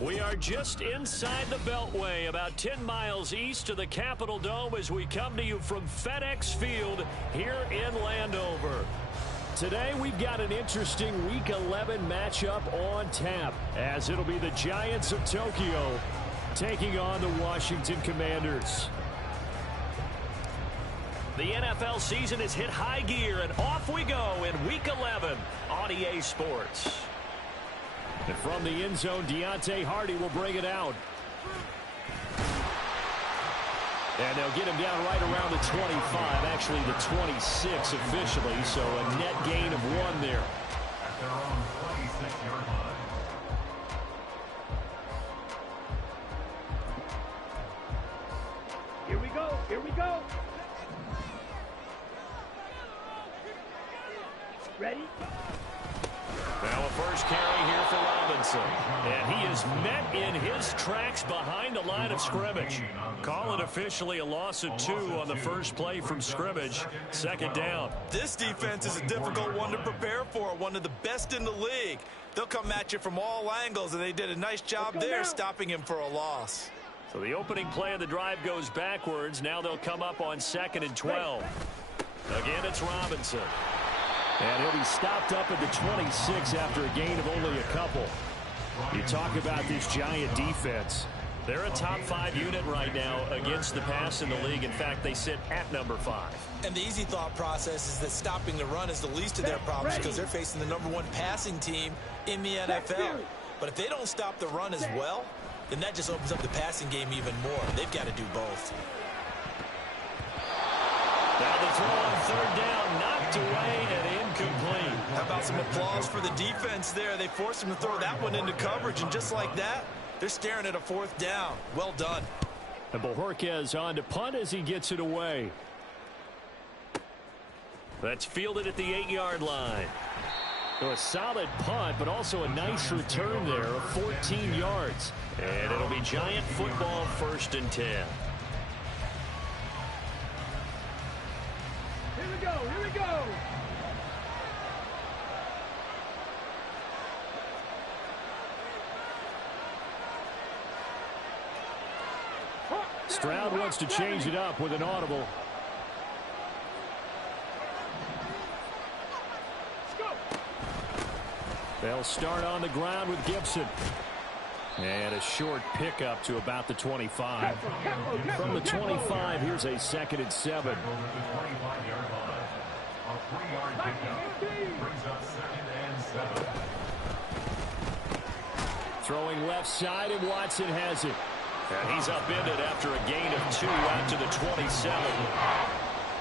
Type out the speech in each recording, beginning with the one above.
We are just inside the Beltway, about 10 miles east of the Capitol Dome as we come to you from FedEx Field here in Landover. Today we've got an interesting Week 11 matchup on tap, as it'll be the Giants of Tokyo taking on the Washington Commanders. The NFL season has hit high gear, and off we go in Week 11 on EA Sports. And from the end zone, Deontay Hardy will bring it out. And they'll get him down right around the 25, actually the 26 officially, so a net gain of 1 there. At their own 26-yard line. Here we go, here we go. Ready? Now a first carry here for Robinson. And he is met in his tracks behind the line of scrimmage. Call it officially a loss of 2 on the first play from scrimmage. Second down. This defense is a difficult one to prepare for, one of the best in the league. They'll come at you from all angles, and they did a nice job there stopping him for a loss. So the opening play of the drive goes backwards. Now they'll come up on 2nd and 12. Again, it's Robinson. And he'll be stopped up at the 26 after a gain of only a couple. You talk about this Giant defense. They're a top 5 unit right now against the pass in the league. In fact, they sit at number 5. And the easy thought process is that stopping the run is the least of their problems because they're facing the #1 passing team in the NFL. But if they don't stop the run as well, then that just opens up the passing game even more. They've got to do both. Now the throw on 3rd down, knocked away and incomplete. How about some applause for the defense there? They forced him to throw that one into coverage, and just like that, they're staring at a 4th down. Well done. And Bojorquez on to punt as he gets it away. That's fielded at the 8-yard line. So a solid punt, but also a nice return there of 14 yards. And it'll be Giant football, 1st and 10. Here we go, here we go. Stroud wants to change it up with an audible. They'll start on the ground with Gibson. And a short pickup to about the 25. From the 25, here's a 2nd and 7. A 3-yard pickup brings up 2nd and 7. Throwing left side, and Watson has it. And he's upended after a gain of 2 out to the 27.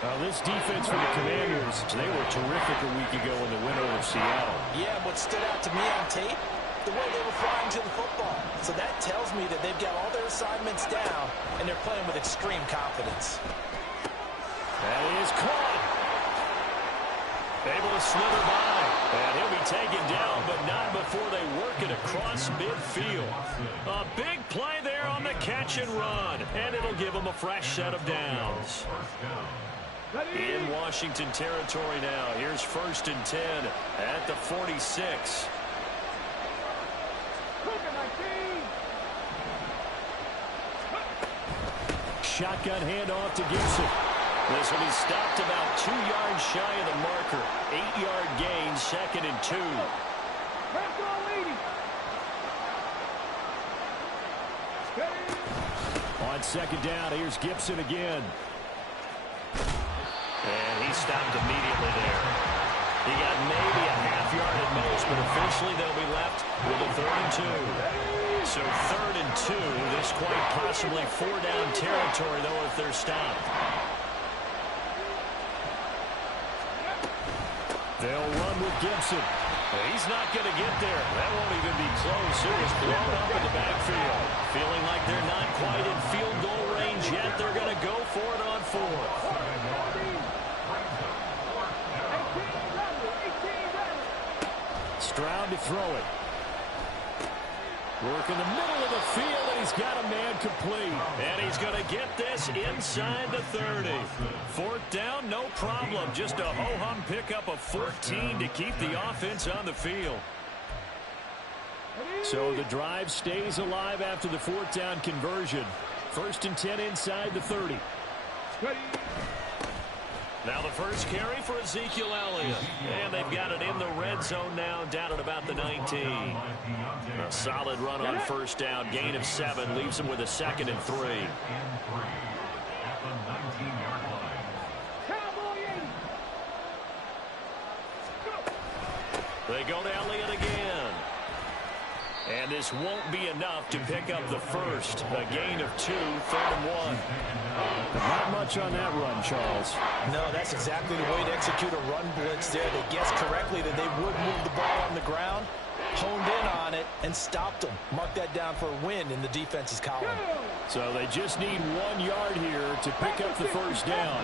Now this defense for the Commanders, they were terrific a week ago in the win over Seattle. Yeah, what stood out to me on tape, the way they were flying to the football. So that tells me that they've got all their assignments down, and they're playing with extreme confidence. That is caught. Able to slither by. And he'll be taken down, but not before they work it across midfield. A big play there on the catch and run. And it'll give them a fresh set of downs. In Washington territory now. Here's 1st and 10 at the 46. Shotgun handoff to Gibson. This will be stopped about 2 yards shy of the marker. 8-yard gain, 2nd and 2. On 2nd down, here's Gibson again. And he stopped immediately there. He got maybe a half-yard at most, but officially they'll be left with a 3rd and 2. So 3rd and 2. This quite possibly 4-down territory, though, if they're stopped. They'll run with Gibson. He's not going to get there. That won't even be close. It was blown up in the backfield. Feeling like they're not quite in field goal range yet. They're going to go for it on 4th. Stroud to throw it. Work in the middle of the field, and he's got a man complete. And he's going to get this inside the 30. 4th down, no problem. Just a ho-hum pickup of 14 to keep the offense on the field. So the drive stays alive after the fourth down conversion. 1st and 10 inside the 30. Now the first carry for Ezekiel Elliott. And they've got it in the red zone now, down at about the 19. A solid run on 1st down. Gain of 7 leaves them with a 2nd and 3. They go to Elliott again. And this won't be enough to pick up the first. A gain of 2, 3rd and 1. Not much on that run, Charles. No, that's exactly the way to execute a run blitz there. They guessed correctly that they would move the ball on the ground, honed in on it, and stopped them. Mark that down for a win in the defense's column. So they just need 1 yard here to pick up the first down.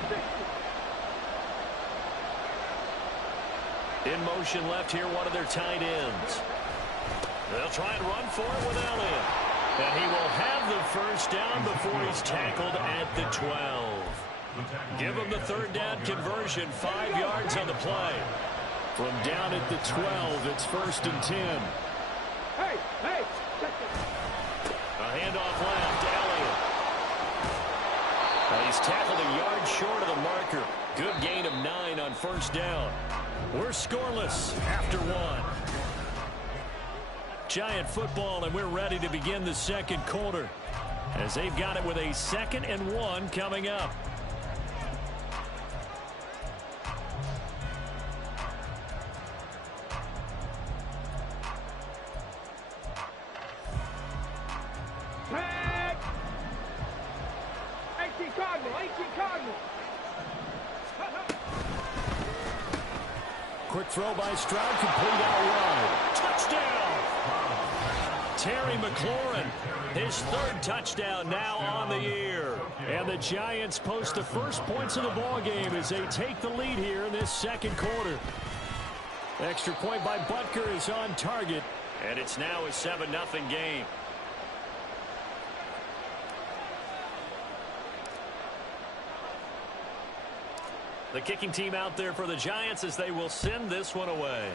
In motion left here, one of their tight ends. They'll try and run for it with Elliott. And he will have the first down before he's tackled at the 12. Give him the 3rd down conversion, 5 yards on the play. From down at the 12, it's 1st and 10. Hey! A handoff left, Elliott. Well, he's tackled a yard short of the marker. Good gain of 9 on 1st down. We're scoreless after 1. Giant football, and we're ready to begin the 2nd quarter as they've got it with a 2nd and 1 coming up. Tag! 18 Cardinal. Quick throw by Stroud, complete out wide. Touchdown! Terry McLaurin, his 3rd touchdown now on the year. And the Giants post the first points of the ball game as they take the lead here in this 2nd quarter. Extra point by Butker is on target, and it's now a 7-0 game. The kicking team out there for the Giants as they will send this one away.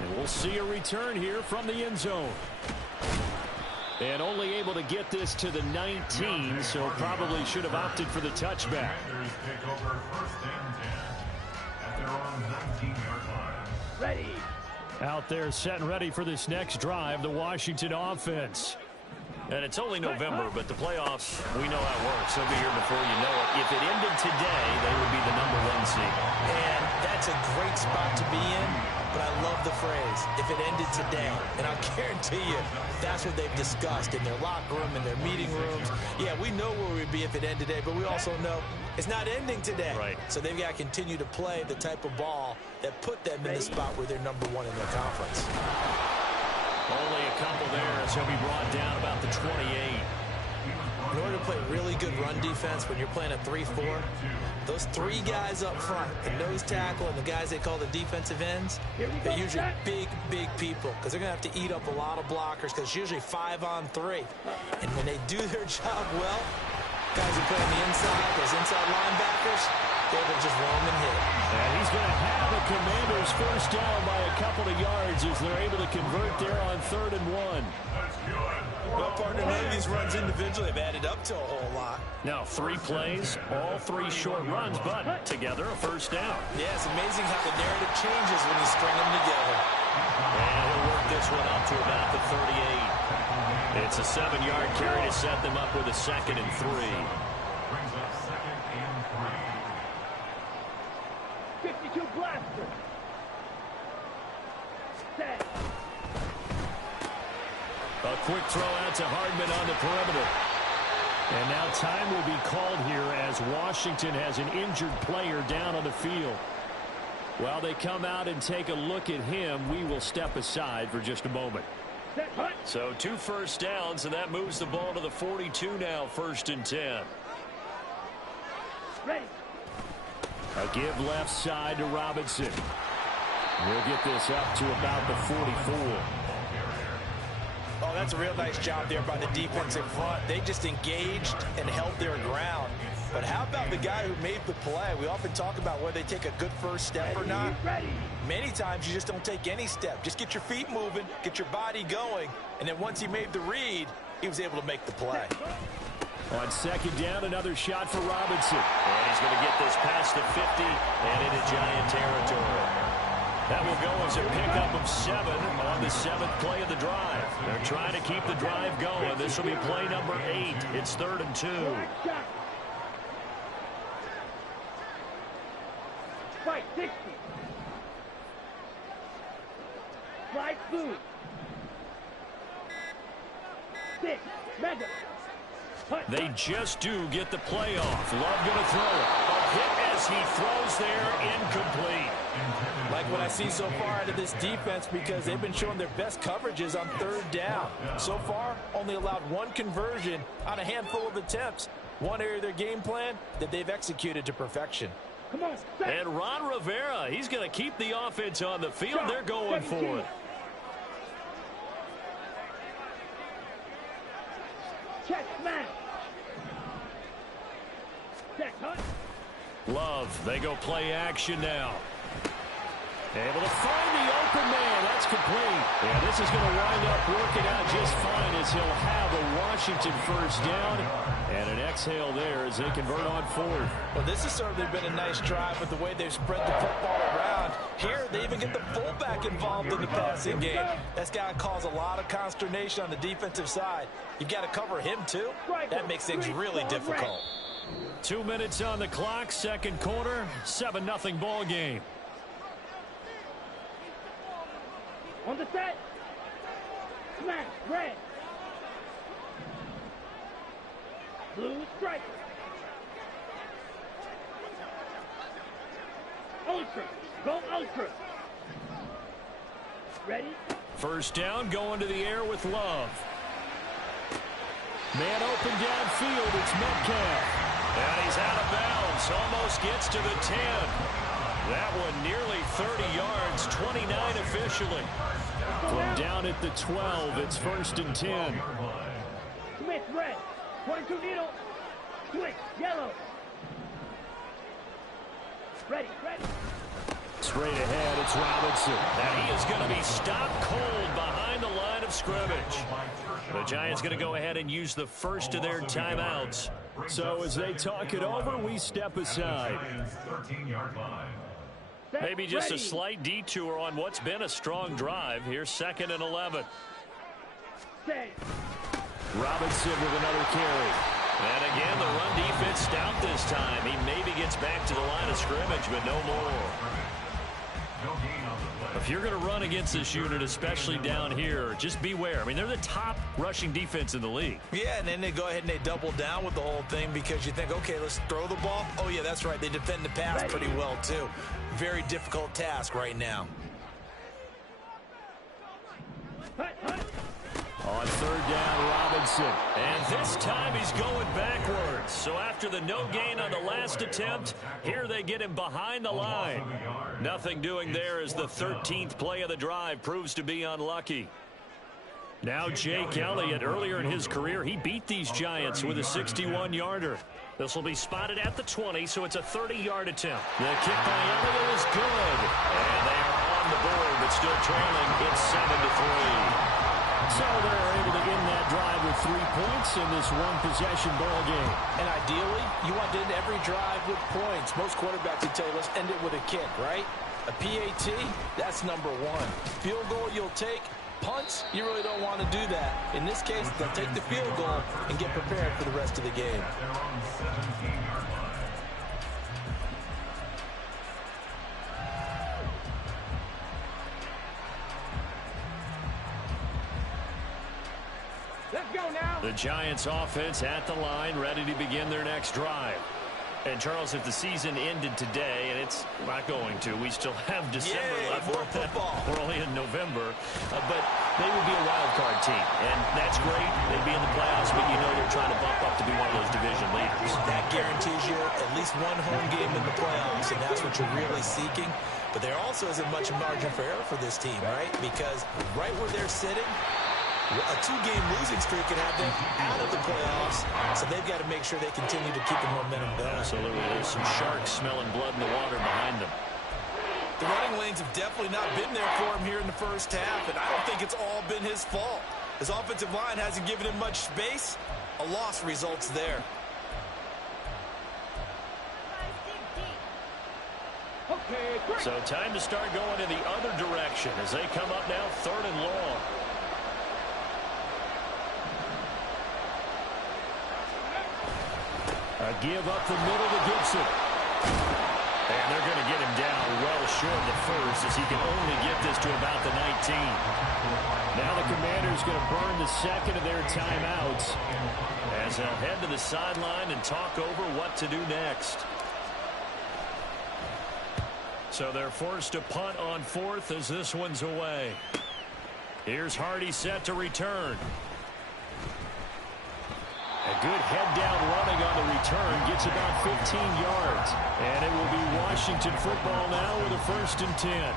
And we'll see a return here from the end zone. And only able to get this to the 19, so probably should have opted for the touchback. Ready. Out there set and ready for this next drive, the Washington offense. And it's only November, but the playoffs, we know how it works. They'll be here before you know it. If it ended today, they would be the #1 seed. And that's a great spot to be in, but I love the phrase, if it ended today. And I'll guarantee you, that's what they've discussed in their locker room, in their meeting rooms. Yeah, we know where we'd be if it ended today, but we also know it's not ending today. Right. So they've got to continue to play the type of ball that put them in the spot where they're #1 in their conference. Only a couple there, so he'll be brought down about the 28. In order to play really good run defense when you're playing a 3-4, those 3 guys up front, the nose tackle and the guys they call the defensive ends, they're usually big people because they're going to have to eat up a lot of blockers because it's usually 5-on-3. And when they do their job well, guys who play on the inside, those inside linebackers, they're able to just roam and hit. And he's going to have a Commanders first down by a couple of yards as they're able to convert there on 3rd and 1. Well, partner, none of these runs individually have added up to a whole lot. Now 3 plays, all 3 short runs, but together a first down. Yeah, it's amazing how the narrative changes when you string them together. And he'll work this one up to about the 38. It's a 7-yard carry to set them up with a 2nd and 3. Brings up 2nd and 3. 52 blaster. Set. A quick throw out to Hardman on the perimeter. And now time will be called here as Washington has an injured player down on the field. While they come out and take a look at him, we will step aside for just a moment. Set. Hut. So 2 first downs, and that moves the ball to the 42 now, 1st and 10. Ready. A give left side to Robinson. We'll get this up to about the 44. Oh, that's a real nice job there by the defensive front. They just engaged and held their ground. But how about the guy who made the play? We often talk about whether they take a good first step or not. Many times you just don't take any step. Just get your feet moving, get your body going, and then once he made the read, he was able to make the play. On second down, another shot for Robinson. And he's going to get this past the 50 and into Giant territory. That will go as a pickup of 7 on the 7th play of the drive. They're trying to keep the drive going. This will be play number 8. It's 3rd and 2. Fight 60. Slide through. 6. Mega. They just do get the play off. Love going to throw it. A hit as he throws there, incomplete. Like what I see so far out of this defense, because they've been showing their best coverages on 3rd down. So far, only allowed 1 conversion on a handful of attempts. One area of their game plan that they've executed to perfection. Come on, and Ron Rivera, he's going to keep the offense on the field. They're going for it. Check smash. Check hunt. Love, they go play action now. Able to find the open man. That's complete. Yeah, this is going to wind up working out just fine as he'll have a Washington first down. And an exhale there as they convert on 4th. Well, this has certainly been a nice drive with the way they've spread the football around. Here, they even get the fullback involved in the passing game. That's got to cause a lot of consternation on the defensive side. You've got to cover him, too. That makes things really difficult. 2 minutes on the clock, 2nd quarter, 7-0 ball game. On the set. Smash. Red. Blue striker. Ultra. Go ultra. Ready? First down, going to the air with Love. Man open downfield, it's Metcalf. And he's out of bounds, almost gets to the 10. That one nearly 30 yards, 29 officially. From down at the 12, it's 1st and 10. Smith red. 22 needle. Switch yellow. Ready. Straight ahead, it's Robinson. And he is going to be stopped cold behind the line of scrimmage. The Giants going to go ahead and use the first of their timeouts. So as they talk it over, we step aside. Maybe just a slight detour on what's been a strong drive. Here's 2nd and 11. Robinson with another carry. And again, the run defense stout this time. He maybe gets back to the line of scrimmage, but no more. If you're going to run against this unit, especially down here, just beware. I mean, they're the top rushing defense in the league. Yeah, and then they go ahead and they double down with the whole thing because you think, okay, let's throw the ball. Oh, yeah, that's right. They defend the pass pretty well, too. Very difficult task right now. On 3rd down, Robinson. And this time he's going backwards. So after the no gain on the last attempt, here they get him behind the line. Nothing doing there as the 13th play of the drive proves to be unlucky. Now Jake Elliott, earlier in his career, he beat these Giants with a 61-yarder. This will be spotted at the 20, so it's a 30-yard attempt. The kick by Elliott is good. And they are on the board, but still trailing. It's 7-3. So they're able to end that drive with 3 points in this one-possession ball game. And ideally, you want to end every drive with points. Most quarterbacks would tell you, let's end it with a kick, right? A PAT, that's number 1. Field goal you'll take. Punts, you really don't want to do that. In this case, they'll take the field goal and get prepared for the rest of the game. Let's go now. The Giants offense at the line, ready to begin their next drive. And, Charles, if the season ended today, and it's not going to, we still have December left. More football. We're only in November. But they would be a wild card team, and that's great. They'd be in the playoffs, but you know they're trying to bump up to be one of those division leaders. That guarantees you at least one home game in the playoffs, and that's what you're really seeking. But there also isn't much margin for error for this team, right? Because right where they're sitting, A 2-game losing streak could have them out of the playoffs, so they've got to make sure they continue to keep the momentum going. Absolutely. There's some sharks smelling blood in the water behind them. The running lanes have definitely not been there for him here in the first half, and I don't think it's all been his fault. His offensive line hasn't given him much space. A loss results there. So time to start going in the other direction as they come up now 3rd and long. A give up the middle to Gibson. And they're going to get him down well short of the first as he can only get this to about the 19. Now the Commanders going to burn the second of their timeouts as they'll head to the sideline and talk over what to do next. So they're forced to punt on 4th as this one's away. Here's Hardy set to return. A good head-down running on the return gets about 15 yards. And it will be Washington football now with a 1st and 10.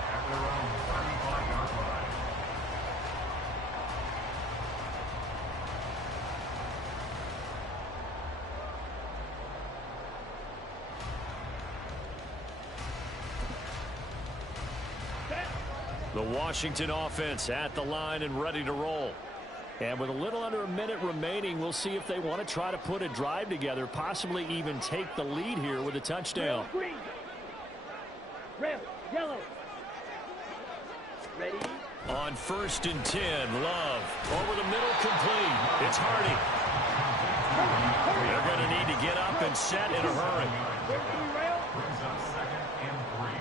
The Washington offense at the line and ready to roll. And with a little under a minute remaining, we'll see if they want to try to put a drive together, possibly even take the lead here with a touchdown. Green. Red, yellow. Ready? On 1st and 10, Love. Over the middle, complete. It's Hardy. They're going to need to get up and set in a hurry. Where's the rail? Brings up 2nd and 3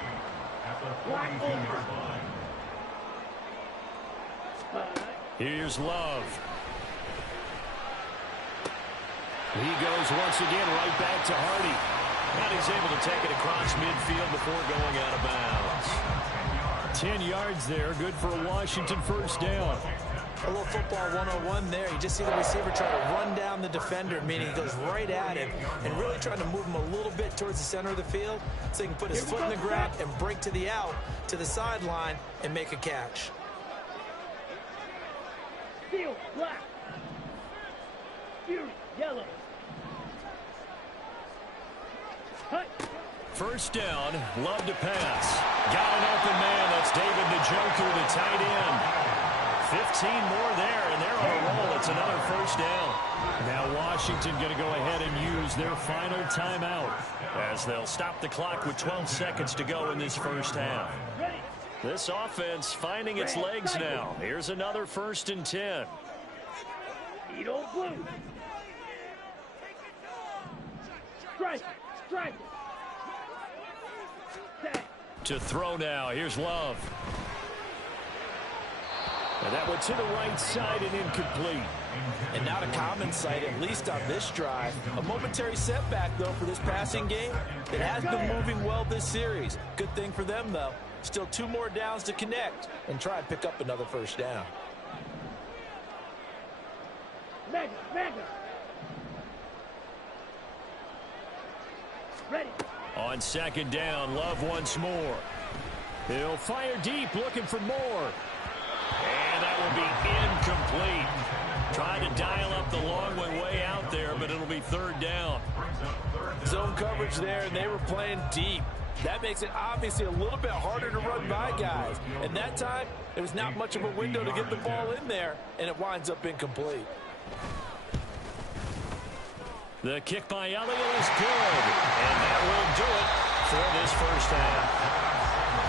at the Black 42-yard line. Here's Love. He goes once again right back to Hardy. And he's able to take it across midfield before going out of bounds. 10 yards there, good for a Washington 1st down. A little football 101 there. You just see the receiver try to run down the defender, meaning he goes right at him and really trying to move him a little bit towards the center of the field so he can put his foot in the ground and break to the out, to the sideline, and make a catch. Steel, black. Fury, yellow. Cut. 1st down, Love to pass. Got an open man. That's David Njoku, the tight end. 15 more there, and they're on a roll. It's another 1st down. Now Washington going to go ahead and use their final timeout as they'll stop the clock with 12 seconds to go in this 1st half. Ready. This offense finding its legs now. Here's another 1st and 10. Needle blue. Strike. Strike. Set. To throw now. Here's Love. And that went to the right side and incomplete. And not a common sight, at least on this drive. A momentary setback, though, for this passing game. It has been moving well this series. Good thing for them, though. Still 2 more downs to connect and try and pick up another 1st down. Mega. Mega. Ready. On 2nd down, Love once more. He'll fire deep, looking for more. And that will be incomplete. Trying to dial up the long way out there, but it'll be 3rd down. Zone coverage there, and they were playing deep. That makes it obviously a little bit harder to run by guys. And that time, there was not much of a window to get the ball in there, and it winds up incomplete. The kick by Elliott is good. And that will do it for this 1st half.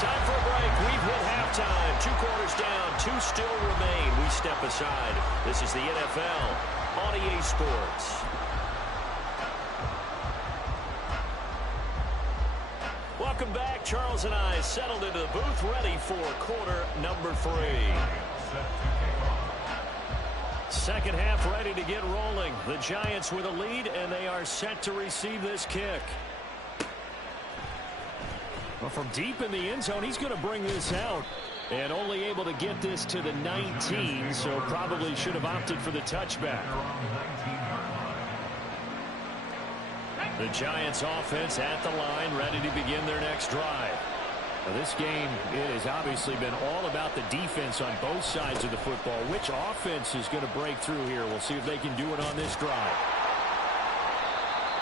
Time for a break. We've hit halftime. 2 quarters down. 2 still remain. We step aside. This is the NFL on EA Sports. Welcome back. Charles and I settled into the booth, ready for quarter number 3. 2nd half ready to get rolling. The Giants with a lead, and they are set to receive this kick. Well, from deep in the end zone, he's going to bring this out. And only able to get this to the 19, so probably should have opted for the touchback. The Giants offense at the line, ready to begin their next drive. Now, this game, it has obviously been all about the defense on both sides of the football. Which offense is going to break through here? We'll see if they can do it on this drive.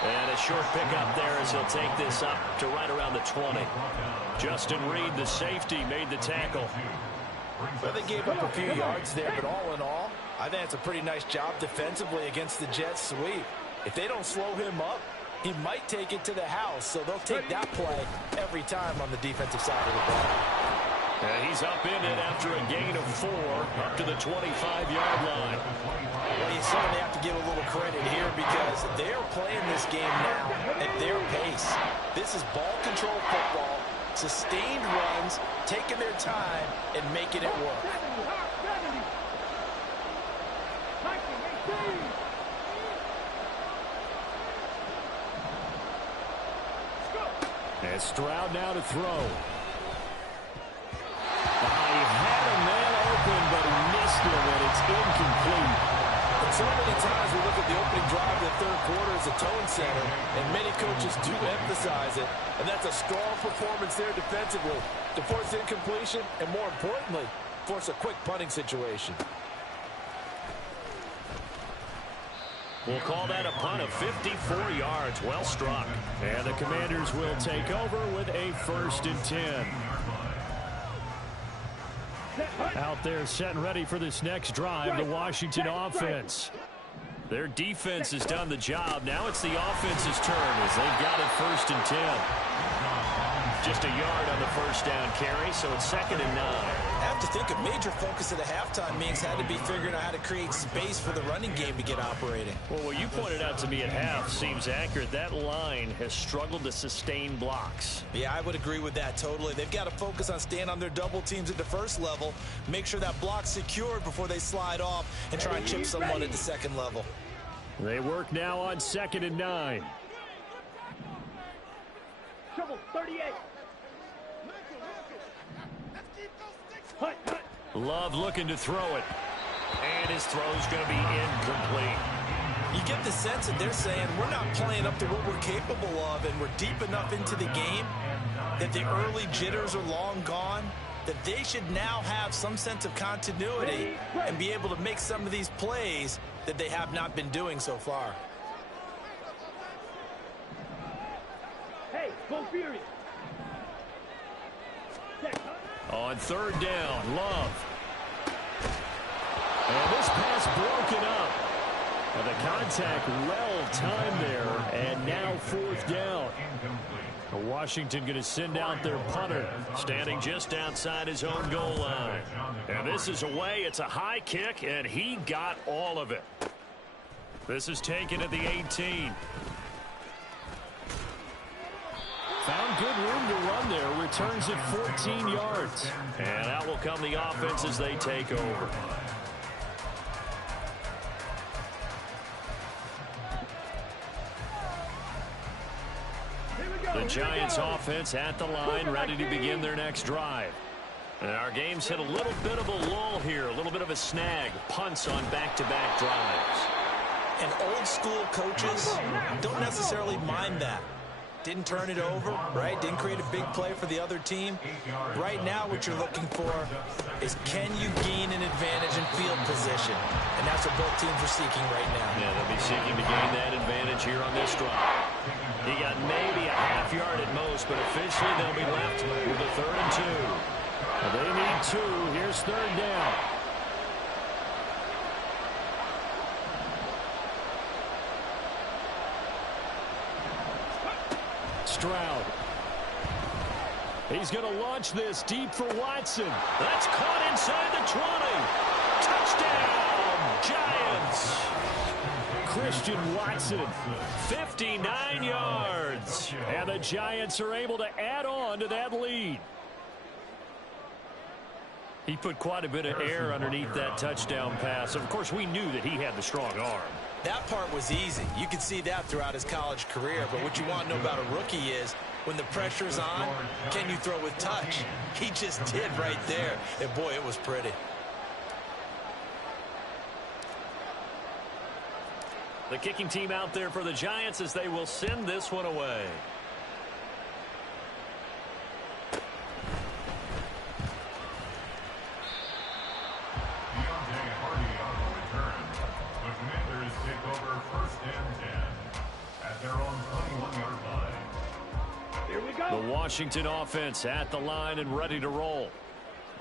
And a short pickup there as he'll take this up to right around the 20. Justin Reed, the safety, made the tackle. Well, they gave up a few yards there, but all in all, I think it's a pretty nice job defensively against the Jets sweep. If they don't slow him up, he might take it to the house, so they'll take that play every time on the defensive side of the ball. And he's up in it after a gain of 4, up to the 25-yard line. Well, you certainly have to give a little credit here because they're playing this game now at their pace. This is ball control football, sustained runs, taking their time, and making it work. And Stroud now to throw. He had a man open, but he missed him, and it's incomplete. And so many times we look at the opening drive of the third quarter as a tone setter, and many coaches do emphasize it, and that's a strong performance there defensively to force incompletion and, more importantly, force a quick punting situation. We'll call that a punt of 54 yards. Well struck. And the Commanders will take over with a 1st and 10. Out there set and ready for this next drive, the Washington offense. Their defense has done the job. Now it's the offense's turn as they've got it 1st and 10. Just a yard on the first down carry, so it's 2nd and 9. I have to think a major focus at the halftime meetings had to be figuring out how to create space for the running game to get operating. Well, what you pointed out to me at half seems accurate. That line has struggled to sustain blocks. Yeah, I would agree with that totally. They've got to focus on staying on their double teams at the first level, make sure that block's secured before they slide off and try and chip someone at the second level. They work now on 2nd and 9. Trouble 38. Love looking to throw it. And his throw's going to be incomplete. You get the sense that they're saying we're not playing up to what we're capable of, and we're deep enough into the game that the early jitters are long gone, that they should now have some sense of continuity and be able to make some of these plays that they have not been doing so far. Hey, go furious. On 3rd down, Love. And this pass broken up. And the contact well timed there. And now 4th down. Washington going to send out their punter, standing just outside his own goal line. And this is away. It's a high kick, and he got all of it. This is taken at the 18. Found good room to run there. Returns it 14 yards. And out will come the offense as they take over. The Giants offense at the line, ready to begin their next drive. And our game's hit a little bit of a lull here, a little bit of a snag. Punts on back-to-back drives. And old school coaches don't necessarily mind that. Didn't turn it over, right? Didn't create a big play for the other team. Right now what you're looking for is can you gain an advantage in field position? And that's what both teams are seeking right now. Yeah, they'll be seeking to gain that advantage here on this drive. He got maybe a half yard at most, but officially they'll be left with a 3rd and 2. They need 2. Here's 3rd down. Stroud. He's going to launch this deep for Watson. That's caught inside the 20. Touchdown, Giants. Christian Watson, 59 yards. And the Giants are able to add on to that lead. He put quite a bit of air underneath that touchdown pass. Of course, we knew that he had the strong arm. That part was easy. You could see that throughout his college career. But what you want to know about a rookie is when the pressure's on, can you throw with touch? He just did right there. And, boy, it was pretty. The kicking team out there for the Giants as they will send this one away. First and 10 at their own 21-yard line. Here we go. The Washington offense at the line and ready to roll.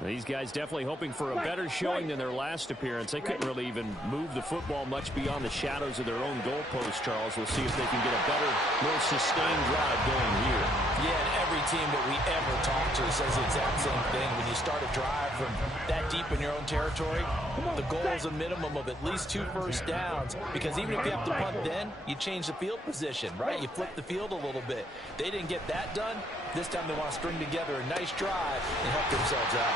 These guys definitely hoping for a better showing than their last appearance. They couldn't really even move the football much beyond the shadows of their own goalpost, Charles. We'll see if they can get a better, more sustained drive going here. Yeah, and every team that we ever talk to says the exact same thing. When you start a drive from that deep in your own territory, the goal is a minimum of at least 2 first downs, because even if you have to punt then, you change the field position, right? You flip the field a little bit. They didn't get that done. This time they want to string together a nice drive and help themselves out.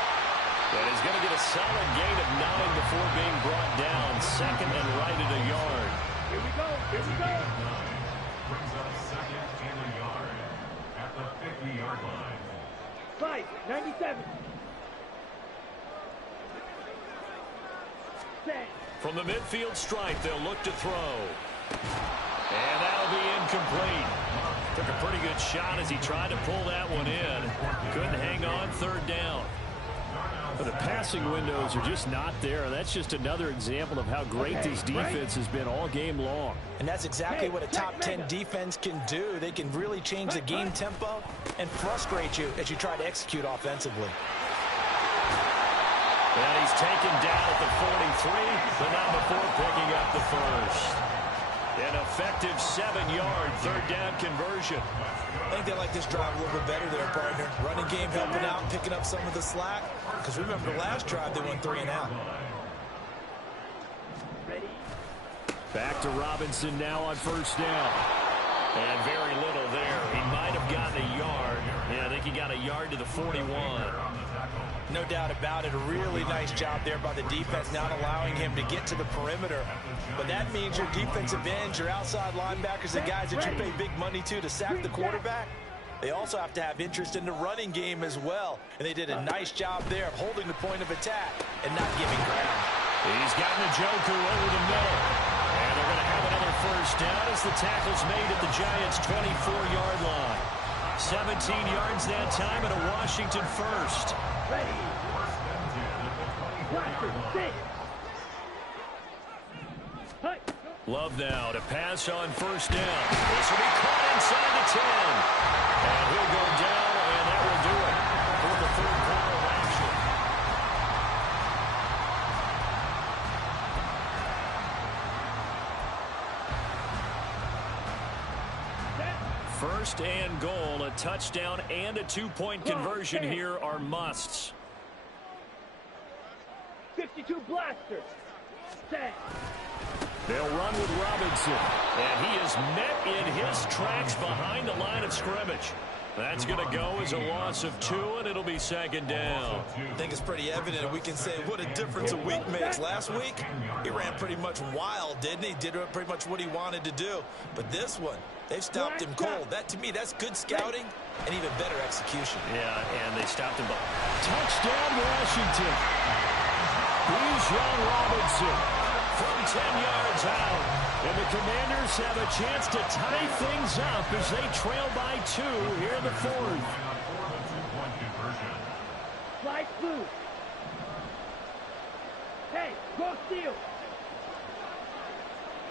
And he's going to get a solid gain of 9 before being brought down. Second and right at a yard. Here we go. Here we go. Brings up second and a yard at the 50-yard line. 5, 97. Set. From the midfield stripe, they'll look to throw. And that'll be incomplete. Took a pretty good shot as he tried to pull that one in. Couldn't hang on, third down. But the passing windows are just not there. That's just another example of how great this defense has been all game long. And that's exactly what a top 10 defense can do. They can really change the game tempo and frustrate you as you try to execute offensively. And he's taken down at the 43, but not before picking up the first. An effective 7-yard third down conversion. I think they like this drive a little bit better there, partner. Running game helping out, picking up some of the slack. Because remember the last drive, they went 3 and out. Ready. Back to Robinson now on first down. And very little there. He might have gotten a yard. Yeah, I think he got a yard to the 41. No doubt about it. A really nice job there by the defense, not allowing him to get to the perimeter. But that means your defensive ends, your outside linebackers, the guys that you pay big money to sack the quarterback, they also have to have interest in the running game as well. And they did a nice job there of holding the point of attack and not giving ground. He's got Njoku over the middle. And they're going to have another first down as the tackle's made at the Giants' 24-yard line. 17 yards that time and a Washington first. Ready. Blaster, sit. Hut. Love now to pass on first down. This will be caught inside the 10. And he'll go down, and that will do it for the third quarter of action. First and goal, a touchdown and a 2-point conversion here are musts. 52 blaster. Set. They'll run with Robinson, and he is met in his tracks behind the line of scrimmage. That's going to go as a loss of 2, and it'll be second down. I think it's pretty evident. We can say what a difference a week makes. Last week, he ran pretty much wild, didn't he? Did pretty much what he wanted to do. But this one, they've stopped him cold. That, to me, that's good scouting and even better execution. Yeah, and they stopped him. Touchdown, Washington. Bijan Robinson from 10 yards out. And the Commanders have a chance to tie things up as they trail by 2 here in the fourth. Slide through. Hey, go steal.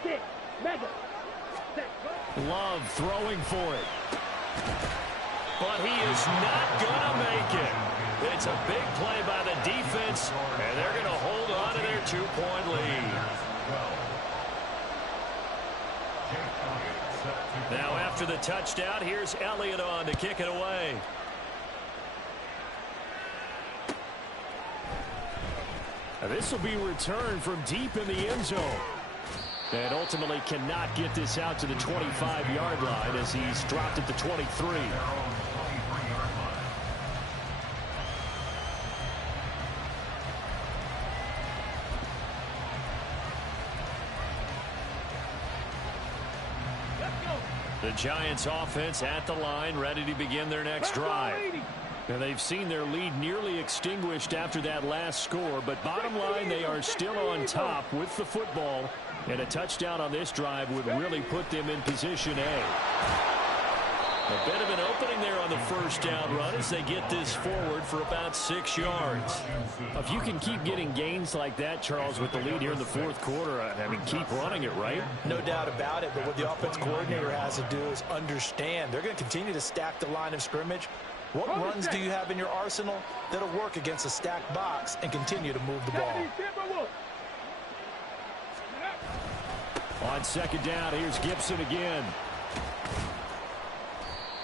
Sit. Mega. Set. Love throwing for it. But he is not going to make it. It's a big play by the defense, and they're going to hold on to their 2-point lead. Now after the touchdown, here's Elliott on to kick it away. Now this will be returned from deep in the end zone. And ultimately cannot get this out to the 25-yard line as he's dropped at the 23. The Giants offense at the line, ready to begin their next drive. And they've seen their lead nearly extinguished after that last score, but bottom line, they are still on top with the football, and a touchdown on this drive would really put them in position A. A bit of an opening there on the first down run as they get this forward for about 6 yards. If you can keep getting gains like that, Charles, with the lead here in the fourth quarter, I mean, keep running it, right? No doubt about it, but what the offense coordinator has to do is understand. They're going to continue to stack the line of scrimmage. What runs do you have in your arsenal that'll work against a stacked box and continue to move the ball? On second down, here's Gibson again.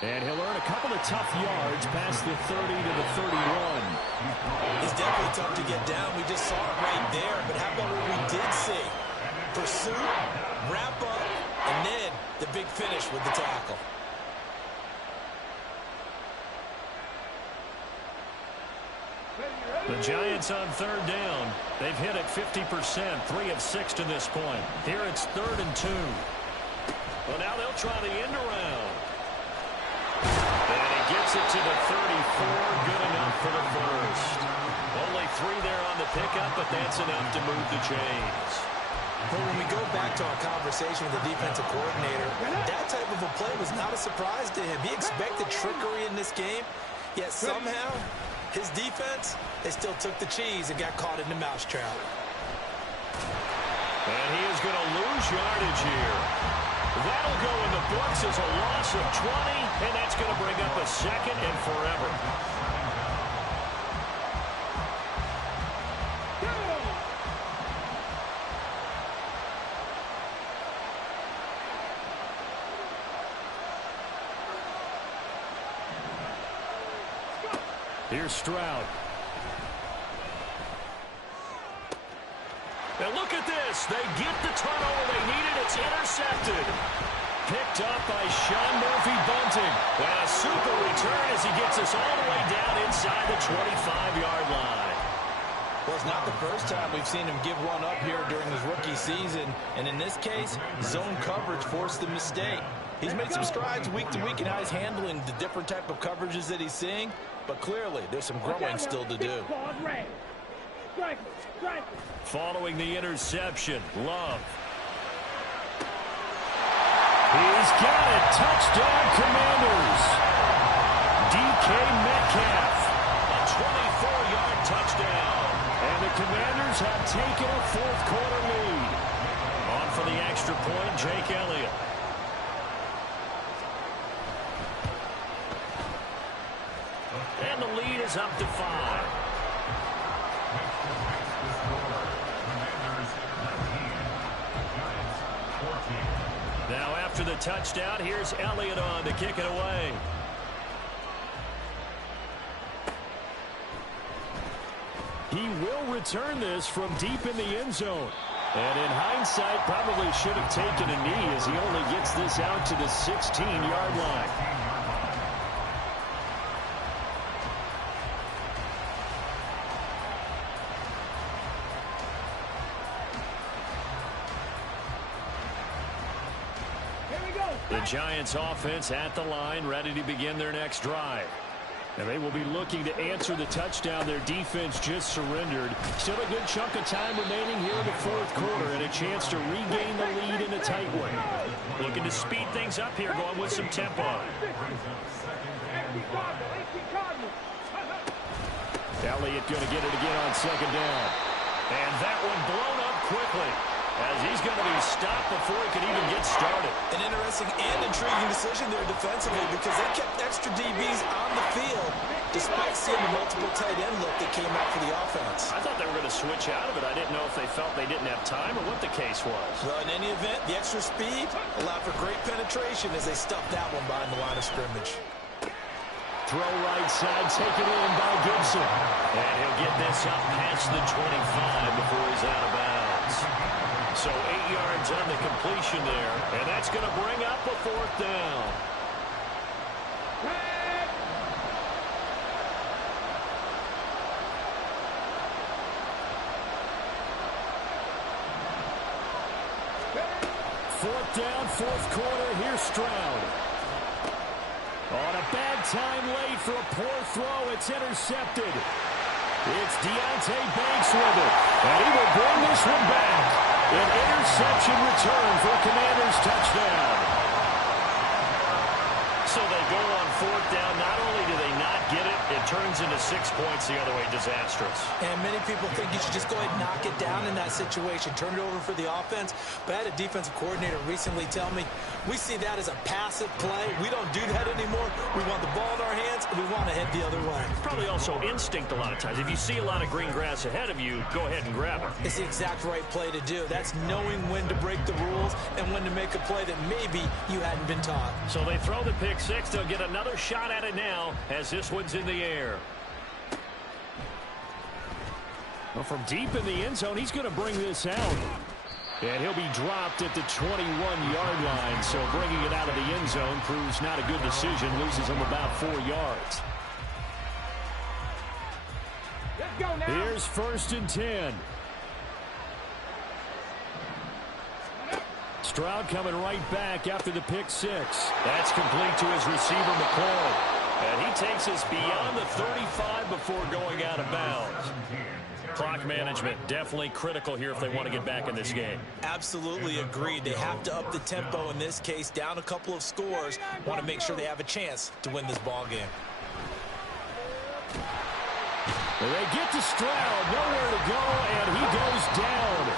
And he'll earn a couple of tough yards past the 30 to the 31. It's definitely tough to get down. We just saw it right there. But how about what we did see? Pursuit, wrap up, and then the big finish with the tackle. The Giants on third down. They've hit it 50%, 3 of 6 to this point. Here it's 3rd and 2. Well, now they'll try the end around. And he gets it to the 34. Good enough for the first. Only 3 there on the pickup, but that's enough to move the chains. But when we go back to our conversation with the defensive coordinator, that type of a play was not a surprise to him. He expected trickery in this game, yet somehow his defense, they still took the cheese and got caught in the mousetrap. And he is going to lose yardage here. That'll go in the books as a loss of 20, and that's going to bring up a second and forever. Here's Stroud. And look at this. They get the turnover they needed. It's intercepted. Picked up by Sean Murphy-Bunting. And a super return as he gets us all the way down inside the 25-yard line. Well, it's not the first time we've seen him give one up here during his rookie season. And in this case, zone coverage forced the mistake. He's made some strides week to week in how he's handling the different type of coverages that he's seeing. But clearly, there's some growing still to do. Following the interception, Love. He's got it. Touchdown, Commanders. DK Metcalf. A 24-yard touchdown. And the Commanders have taken a fourth-quarter lead. On for the extra point, Jake Elliott. And the lead is up to 5. Now after the touchdown, here's Elliott on to kick it away. He will return this from deep in the end zone. And in hindsight, probably should have taken a knee as he only gets this out to the 16-yard line. The Giants offense at the line, ready to begin their next drive. And they will be looking to answer the touchdown their defense just surrendered. Still a good chunk of time remaining here in the fourth quarter and a chance to regain the lead in a tight way. Looking to speed things up here, going with some tempo. Elliott going to get it again on second down. And that one blown up quickly, as he's going to be stopped before he can even get started. An interesting and intriguing decision there defensively, because they kept extra DBs on the field despite seeing the multiple tight end look that came out for the offense. I thought they were going to switch out of it. I didn't know if they felt they didn't have time or what the case was. Well, in any event, the extra speed allowed for great penetration as they stuffed that one behind the line of scrimmage. Throw right side, taken in by Gibson. And he'll get this up past the 25 before he's out of bounds. So 8 yards on the completion there, and that's going to bring up a fourth down. Fourth down, fourth quarter. Here's Stroud. On a bad time late for a poor throw. It's intercepted. It's Deontay Banks with it. And he will bring this one back. An interception return for a Commanders touchdown. So they go turns into 6 points the other way. Disastrous. And many people think you should just go ahead and knock it down in that situation. Turn it over for the offense. But I had a defensive coordinator recently tell me, we see that as a passive play. We don't do that anymore. We want the ball in our hands, and we want to head the other way. Probably also instinct a lot of times. If you see a lot of green grass ahead of you, go ahead and grab it. It's the exact right play to do. That's knowing when to break the rules and when to make a play that maybe you hadn't been taught. So they throw the pick six. They'll get another shot at it now as this one's in the air. Well, from deep in the end zone, he's going to bring this out. And he'll be dropped at the 21-yard line. So bringing it out of the end zone proves not a good decision. Loses him about 4 yards. Let's go now. Here's 1st and 10. Stroud coming right back after the pick six. That's complete to his receiver, McCoy. And he takes us beyond the 35 before going out of bounds. Clock management definitely critical here if they want to get back in this game. Absolutely agreed. They have to up the tempo in this case, down a couple of scores. Want to make sure they have a chance to win this ball game. They get to Stroud, nowhere to go, and he goes down.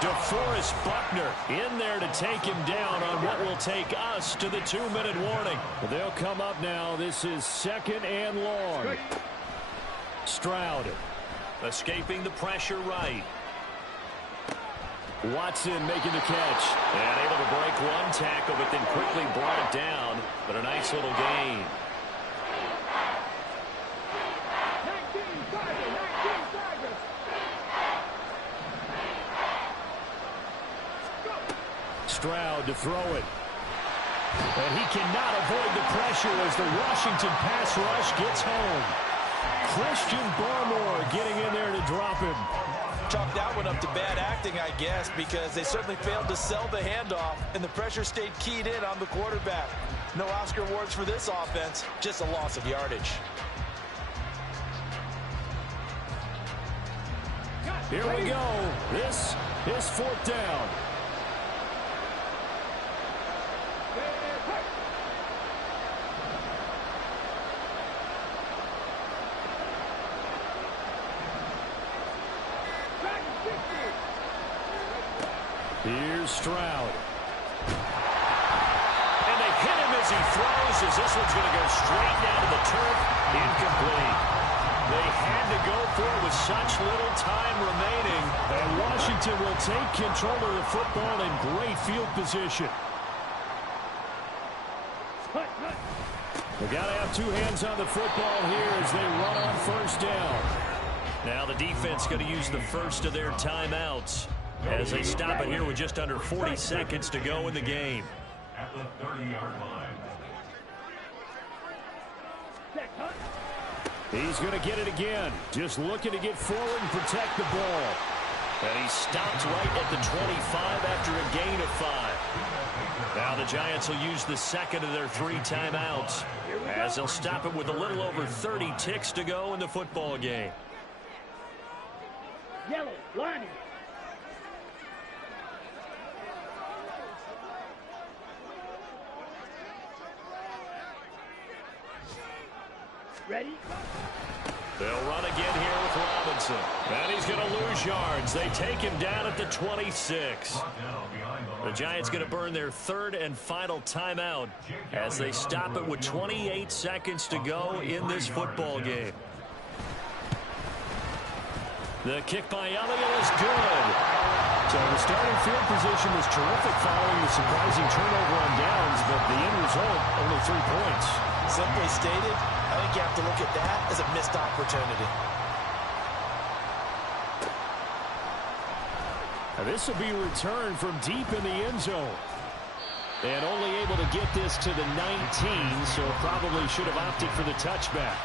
DeForest Buckner in there to take him down on what will take us to the 2-minute warning. They'll come up now. This is 2nd and long. Stroud escaping the pressure right. Watson making the catch. And able to break one tackle, but then quickly brought down. But a nice little gain. 19 Tigers. Stroud to throw it. And he cannot avoid the pressure as the Washington pass rush gets home. Christian Barmore getting in there to drop him. Chalk that one up to bad acting, I guess, because they certainly failed to sell the handoff, and the pressure stayed keyed in on the quarterback. No Oscar awards for this offense, just a loss of yardage. Here we go. This is 4th down. Here's Stroud. And they hit him as he throws, as this one's going to go straight down to the turf. Incomplete. They had to go for it with such little time remaining. And Washington will take control of the football in great field position. They've got to have 2 hands on the football here as they run on 1st down. Now the defense going to use the first of their timeouts as they stop it here with just under 40 seconds to go in the game. At the 30-yard line. He's going to get it again. Just looking to get forward and protect the ball. And he stopped right at the 25 after a gain of 5. Now the Giants will use the 2nd of their 3 timeouts as they'll stop it with a little over 30 ticks to go in the football game. Yellow, lining. Ready? They'll run again here with Robinson. And he's going to lose yards. They take him down at the 26. The Giants going to burn their 3rd and final timeout as they stop it with 28 seconds to go in this football game. The kick by Elliott is good. So the starting field position was terrific following the surprising turnover on downs, but the end result, only 3 points. Simply stated, I think you have to look at that as a missed opportunity. Now this will be returned from deep in the end zone. And only able to get this to the 19, so probably should have opted for the touchback.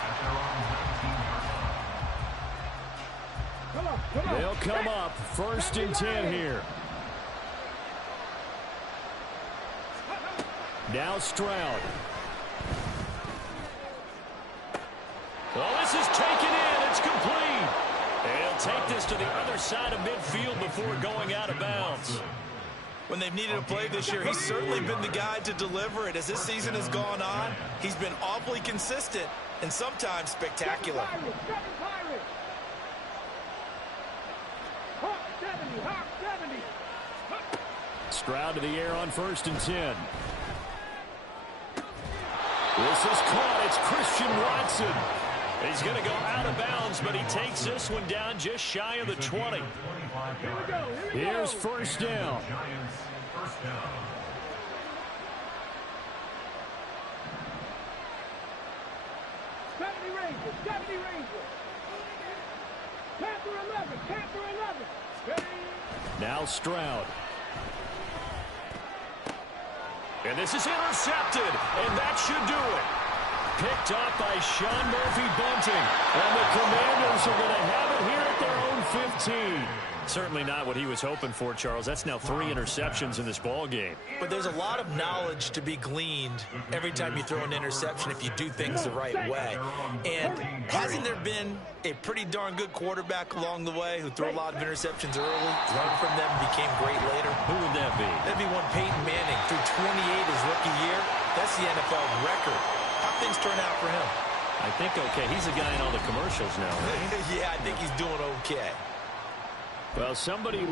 They'll come up 1st and 10 here. Now Stroud. Well, this is taken in. It's complete. And he'll take this to the other side of midfield before going out of bounds. when they've needed a play this year, he's certainly been the guy to deliver it. As this season has gone on, he's been awfully consistent and sometimes spectacular. Stroud to the air on 1st and 10. This is caught. It's Christian Watson. He's going to go out of bounds, but he takes this one down just shy of the 20. Here's 1st down. First down. Now Stroud. And this is intercepted, and that should do it. Picked up by Sean Murphy-Bunting. And the Commanders are going to have it here at their own 15. Certainly not what he was hoping for, Charles. That's now 3 interceptions in this ball game. But there's a lot of knowledge to be gleaned every time you throw an interception if you do things the right way. And hasn't there been a pretty darn good quarterback along the way who threw a lot of interceptions early, learned from them, became great later? Who would that be? That'd be one Peyton Manning. Threw 28 his rookie year. That's the NFL record. How things turn out for him? I think okay. He's a guy in all the commercials now, right? Yeah, I think he's doing okay. Well, somebody